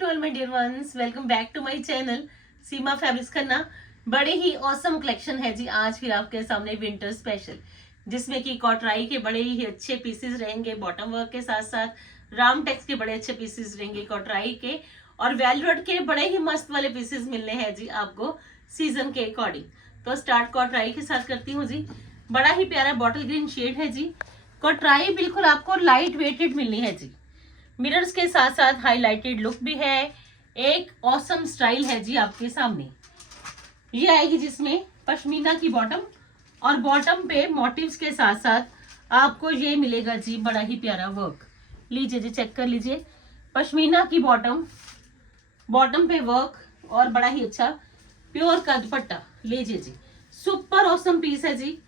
To all my dear ones, welcome back to my channel Seema fabrics Khanna. बड़े ही awesome collection है जी आज फिर आपके सामने विंटर स्पेशल, जिसमें कि कॉटराई के बड़े ही अच्छे पीसेस रहेंगे बॉटम वर्क के साथ साथ राम टेक्स के बड़े अच्छे पीसेस रहेंगे कॉटराई के, और वेलवेट के बड़े ही मस्त वाले पीसेस मिलने हैं जी आपको सीजन के अकॉर्डिंग। तो स्टार्ट कॉटराई के साथ करती हूँ जी। बड़ा ही प्यारा बॉटल ग्रीन शेड है जी। कॉटराई बिल्कुल आपको लाइट वेटेड मिलनी है जी। मिरर्स के साथ साथ हाईलाइटेड लुक भी है। एक ऑसम स्टाइल है जी आपके सामने। ये आएगी जिसमें पश्मीना की बॉटम, और बॉटम पे मोटिव्स के साथ साथ आपको ये मिलेगा जी बड़ा ही प्यारा वर्क। लीजिए जी, चेक कर लीजिए। पश्मीना की बॉटम, बॉटम पे वर्क और बड़ा ही अच्छा प्योर का दुपट्टा। लीजिए जी, सुपर ऑसम पीस है जी।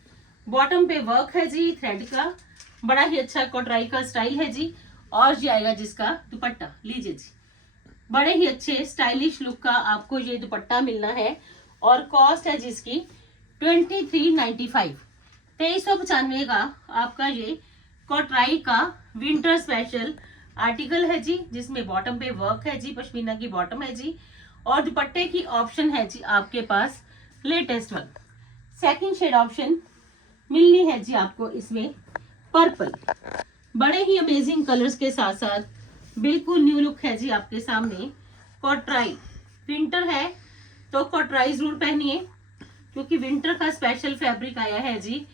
बॉटम पे वर्क है जी थ्रेड का, बड़ा ही अच्छा कॉटराई का स्टाइल है जी। और ये आएगा जिसका दुपट्टा। लीजिए जी, बड़े ही अच्छे स्टाइलिश लुक का आपको ये दुपट्टा मिलना है, और कॉस्ट है जिसकी 2395, 2395 का आपका ये कॉटराई का विंटर स्पेशल आर्टिकल है जी, जिसमें बॉटम पे वर्क है जी, पश्मीना की बॉटम है जी, और दुपट्टे की ऑप्शन है जी आपके पास latest one. Second shade option मिलनी है जी आपको इसमें पर्पल। बड़े ही अमेजिंग कलर्स के साथ साथ बिल्कुल न्यू लुक है जी आपके सामने। कॉटराई विंटर है तो कॉटराई जरूर पहनिए, क्योंकि विंटर का स्पेशल फैब्रिक आया है जी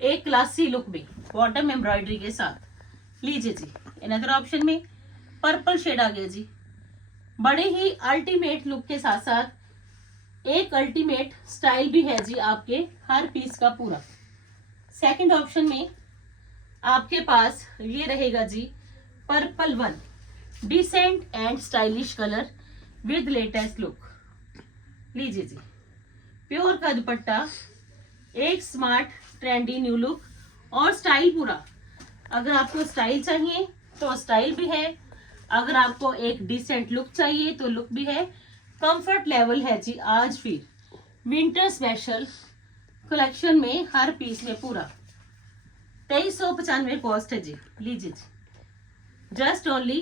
एक क्लासी लुक में बॉटम एम्ब्रॉयडरी के साथ। लीजिए जी, अनदर ऑप्शन में पर्पल शेड आ गया जी। बड़े ही अल्टीमेट लुक के साथ साथ एक अल्टीमेट स्टाइल भी है जी आपके हर पीस का पूरा। सेकंड ऑप्शन में आपके पास ये रहेगा जी purple one, decent and stylish colour with latest look. लीजिए जी, प्योर का दुपट्टा, एक स्मार्ट ट्रेंडी न्यू लुक और स्टाइल पूरा। अगर आपको स्टाइल चाहिए तो स्टाइल भी है, अगर आपको एक डिसेंट लुक चाहिए तो लुक भी है। कंफर्ट लेवल है जी आज फिर विंटर स्पेशल कलेक्शन में हर पीस में पूरा। 2395 कॉस्ट है जी। लीजिए जी, जस्ट ओनली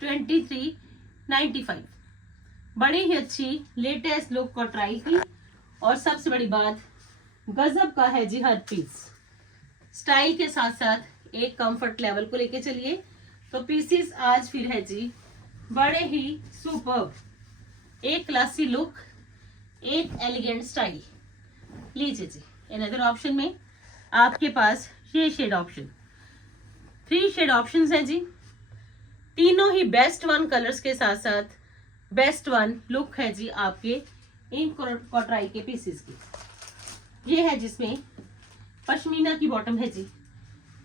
2395। बड़ी ही अच्छी लेटेस्ट लुक कॉटराई की, और सबसे बड़ी बात गजब का है जी हर पीस। स्टाइल के साथ साथ एक कंफर्ट लेवल को लेके चलिए तो पीसेस आज फिर है जी बड़े ही सुपर्ब। एक क्लासी लुक, एक एलिगेंट स्टाइल। लीजिए जी, अनदर ऑप्शन में आपके पास ये शेड ऑप्शन, 3 शेड ऑप्शंस हैं जी। तीनों ही बेस्ट वन कलर्स के साथ साथ बेस्ट वन लुक है जी आपके इन कॉटराई के पीसेस की। ये है जिसमें पश्मीना की बॉटम है जी।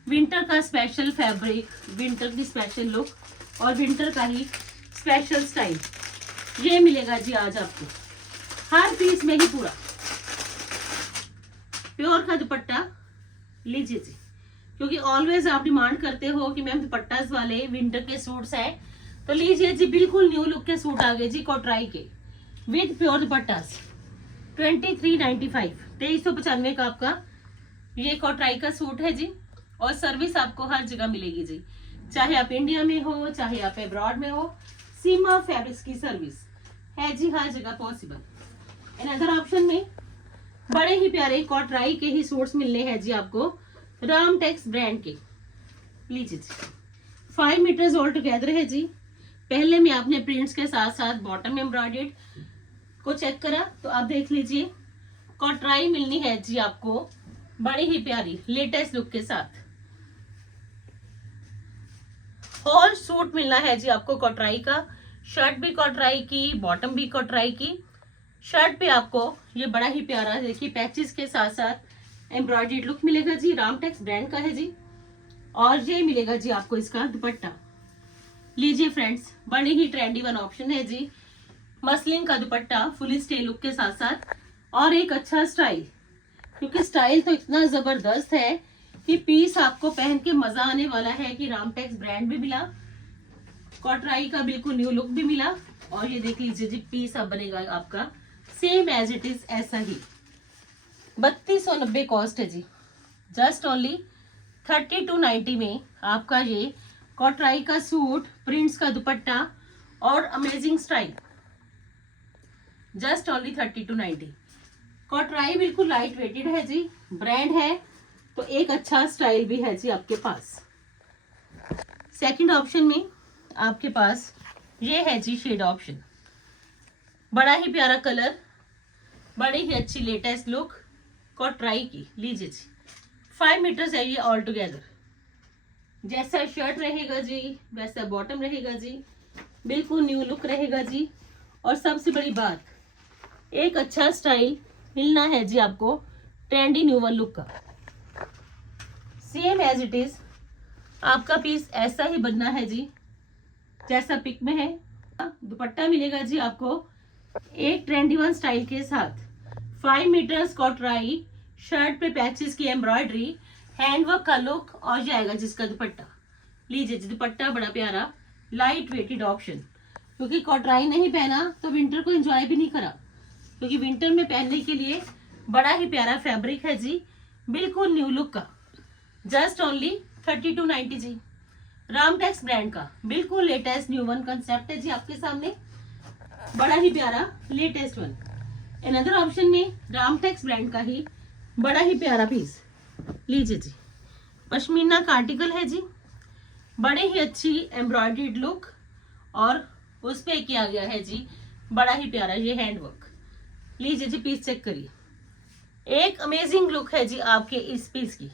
विंटर का स्पेशल फैब्रिक, विंटर की स्पेशल लुक और विंटर का ही स्पेशल स्टाइल ये मिलेगा जी आज आपको हर पीस में ही पूरा। प्योर का दुपट्टा। लीजिए जी, क्योंकि ऑलवेज आप डिमांड करते हो कि मैम दुपट्टास वाले विंटर के सूट्स हैं, तो लीजिए जी बिल्कुल न्यू लुक के सूट आ गए जी कॉटराई के विद प्योर दुपट्टास। 2395, 2395 का आपका ये कॉटराई का सूट है जी। और सर्विस आपको हर जगह मिलेगी जी, चाहे आप इंडिया में हो चाहे आप अब्रॉड में हो, सीमा फैब्रिक्स की सर्विस है जी हर जगह पॉसिबल। अनदर ऑप्शन में बड़े ही प्यारे कॉटराई के ही सूट्स मिलने हैं जी आपको राम टेक्स ब्रांड के। लीजिए जी, 5 मीटर्स ऑल टुगेदर है जी। पहले में आपने प्रिंट्स के साथ साथ बॉटम एम्ब्रॉयडर्ड को चेक करा, तो आप देख लीजिए कॉटराई मिलनी है जी आपको बड़ी ही प्यारी लेटेस्ट लुक के साथ। होल सूट मिलना है जी आपको कॉटराई का। शर्ट भी कॉटराई की, बॉटम भी कॉटराई की। शर्ट पे आपको ये बड़ा ही प्यारा देखिए पैचेस के साथ साथ एम्ब्रॉयडर्ड लुक मिलेगा जी, रामटेक्स ब्रांड का है जी। और ये मिलेगा जी आपको इसका दुपट्टा। लीजिए फ्रेंड्स, बड़ी ही ट्रेंडी वन ऑप्शन है जी। मसलिन का दुपट्टा फुल स्टे लुक के साथ साथ और एक अच्छा स्टाइल, क्योंकि स्टाइल तो इतना जबरदस्त है कि पीस आपको पहन के मजा आने वाला है कि रामटेक्स ब्रांड भी मिला, कॉटराई का बिल्कुल न्यू लुक भी मिला। और ये देख लीजिए जी, पीस अब बनेगा आपका सेम एज इट इज ऐसा ही। 3290 कॉस्ट है जी। जस्ट ओनली 3290 में आपका ये कॉटराई का सूट, प्रिंट्स का दुपट्टा और amazing style, just only 30 to 90। कॉटराई बिल्कुल लाइट वेटेड है जी, ब्रांड है तो एक अच्छा स्टाइल भी है जी आपके पास। सेकंड ऑप्शन में आपके पास ये है जी शेड ऑप्शन, बड़ा ही प्यारा कलर, बड़ी ही अच्छी लेटेस्ट लुक कॉटराई की। लीजिए जी 5 मीटर्स है ये ऑल टुगेदर। जैसा शर्ट रहेगा जी वैसा बॉटम रहेगा जी, बिल्कुल न्यू लुक रहेगा जी। और सबसे बड़ी बात, एक अच्छा स्टाइल मिलना है जी आपको, ट्रेंडी न्यू वन लुक का। सेम एज इट इज आपका पीस ऐसा ही बनना है जी जैसा पिक में है। दुपट्टा मिलेगा जी आपको एक ट्रेंडी वन स्टाइल के साथ। 5 मीटर्स कॉटराई, शर्ट पे पैचेस की एम्ब्रॉयडरी, हैंडवर्क का लुक और जाएगा जिसका दुपट्टा। लीजिए जी दुपट्टा बड़ा प्यारा लाइट वेटेड ऑप्शन, क्योंकि कॉटराई नहीं पहना तो विंटर को एंजॉय भी नहीं करा, क्योंकि विंटर में पहनने के लिए बड़ा ही प्यारा फैब्रिक है जी, बिल्कुल न्यू लुक का। जस्ट ओनली 30 to 90 जी। रामटेक्स ब्रांड का बिल्कुल लेटेस्ट न्यू वन कंसेप्ट है जी आपके सामने, बड़ा ही प्यारा लेटेस्ट वन। अनदर ऑप्शन में रामटेक्स ब्रांड का ही बड़ा ही प्यारा पीस। लीजिए जी पश्मीना का आर्टिकल है जी, बड़े ही अच्छी एम्ब्रॉयडर्ड लुक और उस पे किया गया है जी बड़ा ही प्यारा ये हैंडवर्क। लीजिए जी पीस चेक करिए, एक अमेजिंग लुक है जी आपके इस पीस की,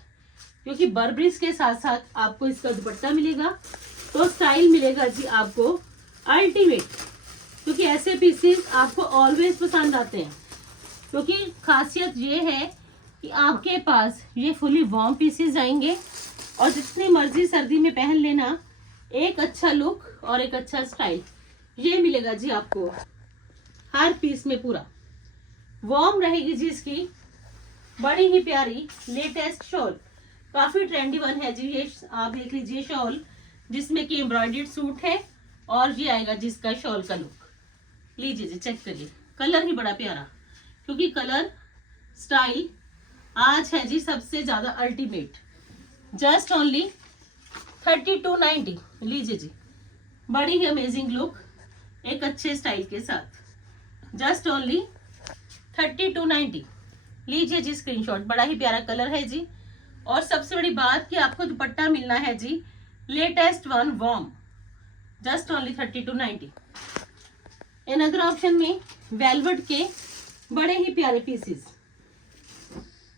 क्योंकि बर्बरीज के साथ साथ आपको इसका दुपट्टा मिलेगा तो स्टाइल मिलेगा जी आपको अल्टीमेट, क्योंकि ऐसे पीसेस आपको ऑलवेज पसंद आते हैं। क्योंकि खासियत ये है कि आपके पास ये फुली वार्म पीसेस आएंगे और जितनी मर्जी सर्दी में पहन लेना, एक अच्छा लुक और एक अच्छा स्टाइल ये मिलेगा जी आपको हर पीस में। पूरा वार्म रहेगी जी इसकी बड़ी ही प्यारी लेटेस्ट शॉल, काफी ट्रेंडी वन है जी ये। आप देख लीजिए शॉल जिसमें कि एम्ब्रॉयडर्ड सूट है और ये आएगा जिसका शॉल का लुक। लीजिए जी चेक करिए, कलर ही बड़ा प्यारा, क्योंकि कलर स्टाइल आज है जी सबसे ज्यादा अल्टीमेट। Just only 30 to 90। लीजिए जी बड़ी ही अमेजिंग लुक एक अच्छे स्टाइल के साथ, जस्ट ओनली 30 to 90। लीजिए जी स्क्रीनशॉट, बड़ा ही प्यारा कलर है जी। और सबसे बड़ी बात कि आपको दुपट्टा मिलना है जी latest one warm, just only 30 to 90। Another option में वेलवेट के बड़े ही प्यारे पीसेस,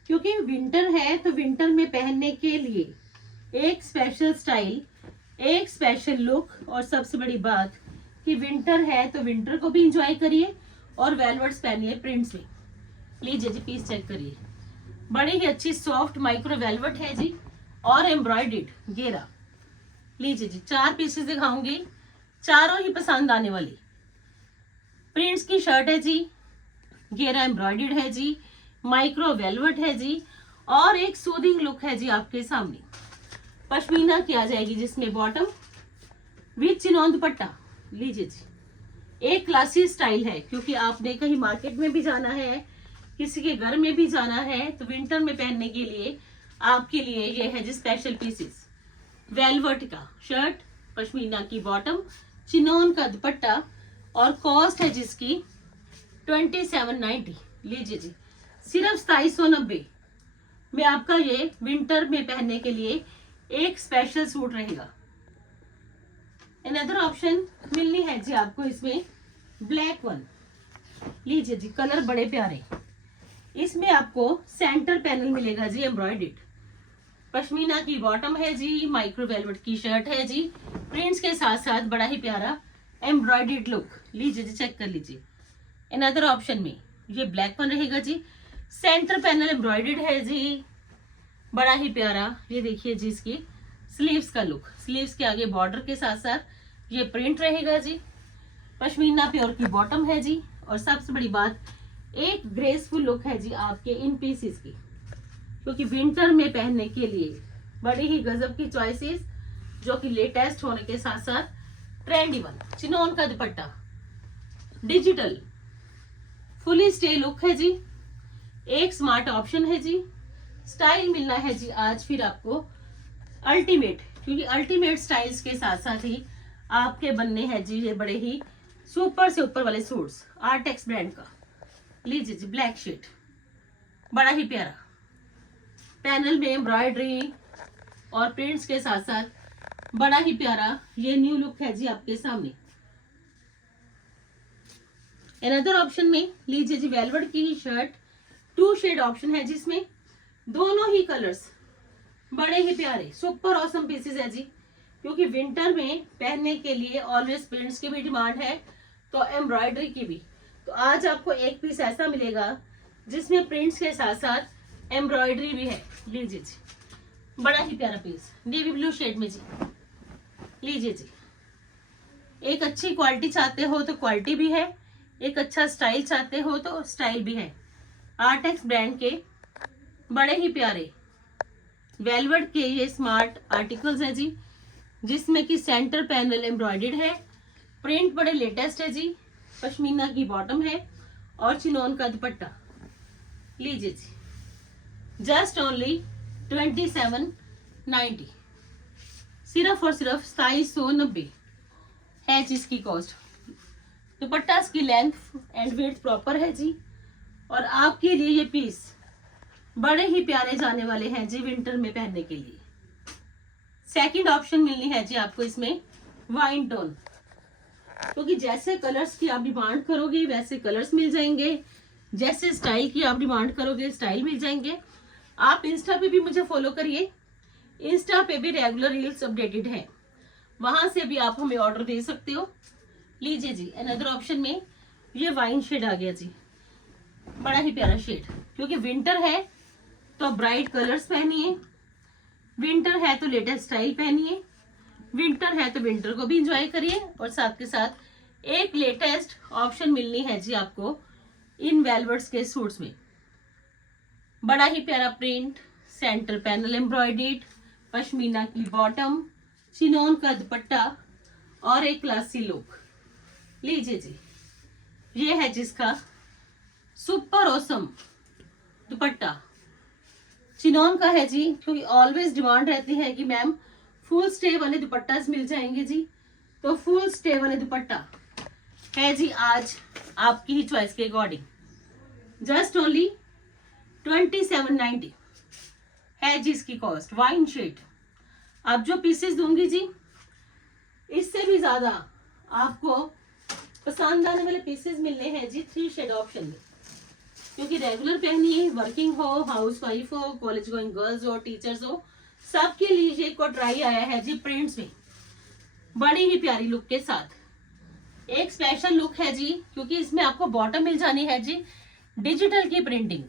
क्योंकि विंटर है तो विंटर में पहनने के लिए एक स्पेशल स्टाइल, एक स्पेशल लुक। और सबसे बड़ी बात कि विंटर है तो विंटर को भी इंजॉय करिए और वेलवेट्स पहनिए प्रिंट्स में। लीजिए जी पीस चेक करिए, बड़ी ही अच्छी सॉफ्ट माइक्रो वेलवेट है जी और एम्ब्रॉयडर्ड घेरा। लीजिए जी 4 पीसेस दिखाऊंगी, चारों ही पसंद आने वाली। प्रिंट्स की शर्ट है जी, घेरा एम्ब्रॉयडर्ड है जी, माइक्रो वेलवेट है जी और एक सूदिंग लुक है जी आपके सामने। पश्मीना की आ जाएगी जिसमें बॉटम विद चिनॉन दुपट्टा। लीजिए जी एक क्लासी स्टाइल है, क्योंकि आपने कहीं मार्केट में भी जाना है, किसी के घर में भी जाना है, तो विंटर में पहनने के लिए आपके लिए ये है जी स्पेशल पीसेस। वेलवेट का शर्ट, पश्मीना की बॉटम, चिनॉन का दुपट्टा और कॉस्ट है जिसकी 2790। लीजिए जी सिर्फ 2790 में आपका ये विंटर में पहनने के लिए एक स्पेशल सूट रहेगा। अनदर ऑप्शन मिलनी है जी आपको इसमें ब्लैक वन। लीजिए जी कलर बड़े प्यारे, इसमें आपको सेंटर पैनल मिलेगा जी एम्ब्रॉयडर्ड। पश्मीना की बॉटम है जी, माइक्रो वेलवेट की शर्ट है जी, प्रिंट्स के साथ साथ बड़ा ही प्यारा एम्ब्रॉयडर्ड लुक। लीजिए जी चेक कर लीजिए। अनदर ऑप्शन में ये ब्लैक वन रहेगा जी, सेंटर पैनल एम्ब्रॉयडर्ड है जी, बड़ा ही प्यारा। ये देखिए जी इसकी स्लीव्स का लुक, स्लीव्स के आगे बॉर्डर के साथ साथ ये प्रिंट रहेगा जी। पश्मीना प्योर की बॉटम है जी और सबसे बड़ी बात एक ग्रेसफुल लुक है जी आपके इन पीसेस की, क्योंकि विंटर में पहनने के लिए बड़ी ही गजब की चॉइसेस जो कि लेटेस्ट होने के साथ साथ ट्रेंडी वन। चिनॉन का दुपट्टा, डिजिटल फुली स्टे लुक है जी, एक स्मार्ट ऑप्शन है जी। स्टाइल मिलना है जी आज फिर आपको अल्टीमेट, क्योंकि अल्टीमेट स्टाइल्स के साथ साथ ही आपके बनने हैं जी ये बड़े ही सुपर से ऊपर वाले सूट्स, आर्टेक्स ब्रांड का। लीजिए जी, ब्लैक शेड, बड़ा ही प्यारा, पैनल में एम्ब्रॉयडरी और प्रिंट्स के साथ साथ बड़ा ही प्यारा ये न्यू लुक है जी आपके सामने। अनदर ऑप्शन में लीजिए जी, वेलवेट की शर्ट, 2 शेड ऑप्शन है जिसमें दोनों ही कलर्स बड़े ही प्यारे सुपर ऑसम पीसेस है जी, क्योंकि विंटर में पहनने के लिए ऑलवेज प्रिंट्स की भी डिमांड है तो एम्ब्रॉयडरी की भी। तो आज आपको एक पीस ऐसा मिलेगा जिसमें प्रिंट्स के साथ साथ एम्ब्रॉयडरी भी है। लीजिए जी, बड़ा ही प्यारा पीस नेवी ब्लू शेड में जी। लीजिए जी, एक अच्छी क्वालिटी चाहते हो तो क्वालिटी भी है, एक अच्छा स्टाइल चाहते हो तो स्टाइल भी है। आर्टेक्स ब्रांड के बड़े ही प्यारे वेलवेट के ये स्मार्ट आर्टिकल्स हैं जी, जिसमें कि सेंटर पैनल एम्ब्रॉयडर्ड है, प्रिंट बड़े लेटेस्ट है जी, पश्मीना की बॉटम है और चिनोन का दुपट्टा। लीजिए जी, जस्ट ओनली 2790, सिर्फ और सिर्फ 2790 है जिसकी कॉस्ट। दुपट्टा की लेंथ एंड विड्थ प्रॉपर है जी, और आपके लिए ये पीस बड़े ही प्यारे जाने वाले हैं जी विंटर में पहनने के लिए। सेकंड ऑप्शन मिलनी है जी आपको इसमें वाइन टोन, क्योंकि जैसे कलर्स की आप डिमांड करोगे वैसे कलर्स मिल जाएंगे, जैसे स्टाइल की आप डिमांड करोगे स्टाइल मिल जाएंगे। आप इंस्टा पे भी मुझे फॉलो करिए, इंस्टा पे भी रेगुलर रील्स अपडेटेड है, वहां से भी आप हमें ऑर्डर दे सकते हो। लीजिए जी, अनदर ऑप्शन में ये वाइन शेड आ गया जी, बड़ा ही प्यारा शेड, क्योंकि विंटर है तो ब्राइट कलर्स पहनिए, विंटर है तो लेटेस्ट स्टाइल पहनिए, विंटर है तो विंटर को भी इंजॉय करिए, और साथ के साथ एक लेटेस्ट ऑप्शन मिलनी है जी आपको इन वेलवेट्स के सूट्स में। बड़ा ही प्यारा print, centre panel embroidered, pashmina की बॉटम, चिनोन का दुपट्टा और एक क्लासी लुक। लीजिए जी, ये है जिसका सुपर ऑसम दुपट्टा, चिनोन का है जी, क्योंकि ऑलवेज डिमांड रहती है कि मैम फुल स्टे वाले दुपट्टा मिल जाएंगे जी, तो फुल स्टे वाले दुपट्टा है जी आज आपकी ही चॉइस के अकॉर्डिंग। जस्ट ओनली 2790 है जी इसकी कॉस्ट। वाइन शेड, अब जो पीसेस दूंगी जी इससे भी ज्यादा आपको पसंद आने वाले पीसेस मिलने हैं जी 3 शेड ऑप्शन में, क्योंकि रेगुलर पहनिए, वर्किंग हो, हाउस वाइफ हो, कॉलेज गोइंग गर्ल्स हो, टीचर्स हो, सबके लिए ये कोट्राई आया है जी प्रिंट्स में, बड़ी ही प्यारी लुक के साथ। एक स्पेशल लुक है जी, क्योंकि इसमें आपको बॉटम मिल जानी है जी डिजिटल की प्रिंटिंग,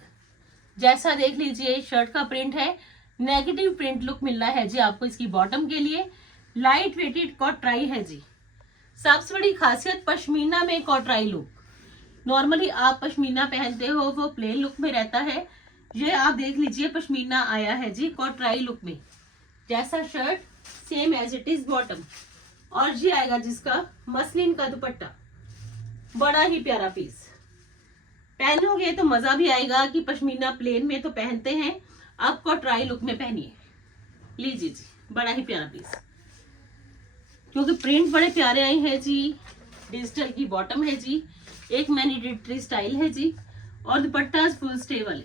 जैसा देख लीजिए शर्ट का प्रिंट है, नेगेटिव प्रिंट लुक मिल रहा है जी आपको इसकी बॉटम के लिए। लाइट वेटेड कोट्राई है जी, सबसे बड़ी खासियत पश्मीना में कोट्राई लुक। नॉर्मली आप पश्मीना पहनते हो वो प्लेन लुक में रहता है, ये आप देख लीजिए पश्मीना आया है जी कोट्राई लुक में, जैसा shirt same as it is bottom, और ये आएगा जिसका मसलिन का दुपट्टा। बड़ा ही प्यारा पीस, पहनोगे तो मजा भी आएगा कि पश्मीना प्लेन में तो पहनते हैं, आप कोट्राई लुक में पहनिए। लीजिए जी, बड़ा ही प्यारा पीस, क्योंकि प्रिंट बड़े प्यारे आए हैं जी, डिजिटल की बॉटम है जी, एक मैनिडेटरी स्टाइल है जी, और दुपट्टा फुल स्टे वाले।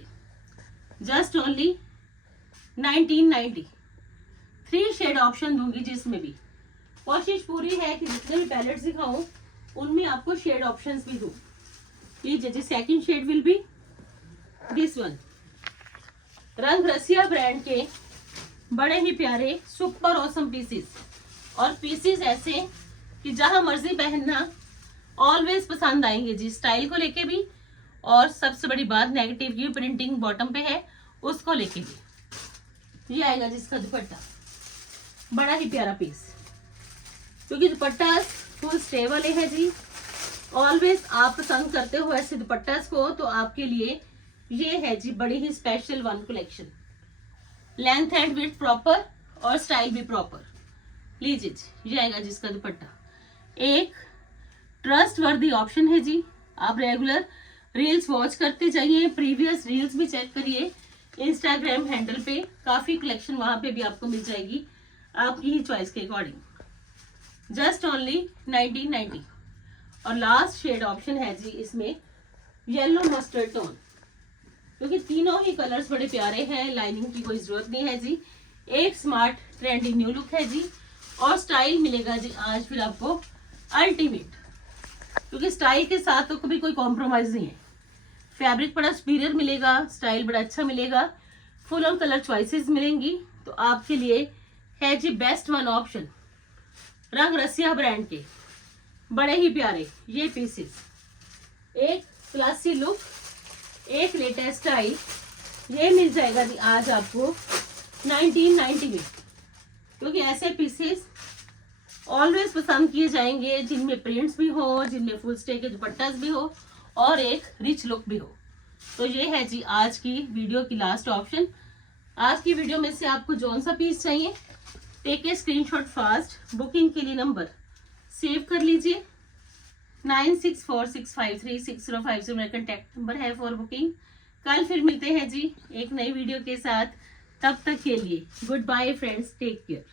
जस्ट ओनली 1990, 3 शेड ऑप्शन दूंगी जिसमें भी कोशिश पूरी है कि जितने भी पैलेट्स दिखाऊं उनमें आपको शेड ऑप्शंस भी दूं। लीजिए जी, second shade will be this one, Rang Rasiya brand के बड़े ही प्यारे सुपर ऑसम पीसेस, और पीसेस ऐसे कि जहां मर्जी पहनना ऑलवेज पसंद आएंगे जी, स्टाइल को लेके भी, और सबसे बड़ी बात नेगेटिव की प्रिंटिंग बॉटम पे है उसको लेके भी। ये आएगा जिसका दुपट्टा, बड़ा ही प्यारा पीस, क्योंकि दुपट्टा फुल स्टे वाले है जी, ऑलवेज आप पसंद करते हो ऐसे दुपट्टास को, तो आपके लिए ये है जी बड़ी ही special one collection. Length and width proper और स्टाइल भी प्रॉपर। लीजिए जी, ये आएगा जिसका दुपट्टा, एक ट्रस्ट वर्दी ऑप्शन है जी। आप रेगुलर रील्स वॉच करते जाइए, प्रीवियस रील्स भी चेक करिए, इंस्टाग्राम हैंडल पे काफी कलेक्शन वहां पे भी आपको मिल जाएगी आपकी ही चॉइस के अकॉर्डिंग। Just only 1990। और लास्ट शेड ऑप्शन है जी इसमें येलो मस्टर्ड टोन, क्योंकि तीनों ही कलर्स बड़े प्यारे हैं, लाइनिंग की कोई जरूरत नहीं है जी। एक स्मार्ट ट्रेंडी न्यू लुक है जी, और स्टाइल मिलेगा जी आज फिर आपको अल्टीमेट, क्योंकि स्टाइल के साथ तो कभी कोई कॉम्प्रोमाइज नहीं है। फैब्रिक बड़ा सुपीरियर मिलेगा, स्टाइल बड़ा अच्छा मिलेगा, फुल ऑन कलर चॉइसेस मिलेंगी। तो आपके लिए है जी बेस्ट वन ऑप्शन रंग रसिया ब्रांड के बड़े ही प्यारे ये पीसेस, एक क्लासी लुक, एक लेटेस्ट स्टाइल, ये मिल जाएगा जी आज आपको 1990 में। क्योंकि ऐसे पीसेस ऑलवेज पसंद किए जाएंगे जिनमें प्रिंट्स भी हो, जिनमें फुल स्टे के दुपट्टास भी हो और एक रिच लुक भी हो। तो ये है जी आज की वीडियो की लास्ट ऑप्शन। आज की वीडियो में से आपको जौन सा पीस चाहिए take a screenshot fast. Booking के लिए नंबर सेव कर लीजिए 9646536050 मेरा कॉन्टैक्ट नंबर है फॉर बुकिंग। कल फिर मिलते हैं जी एक नई वीडियो के साथ, तब तक के लिए goodbye friends, take care.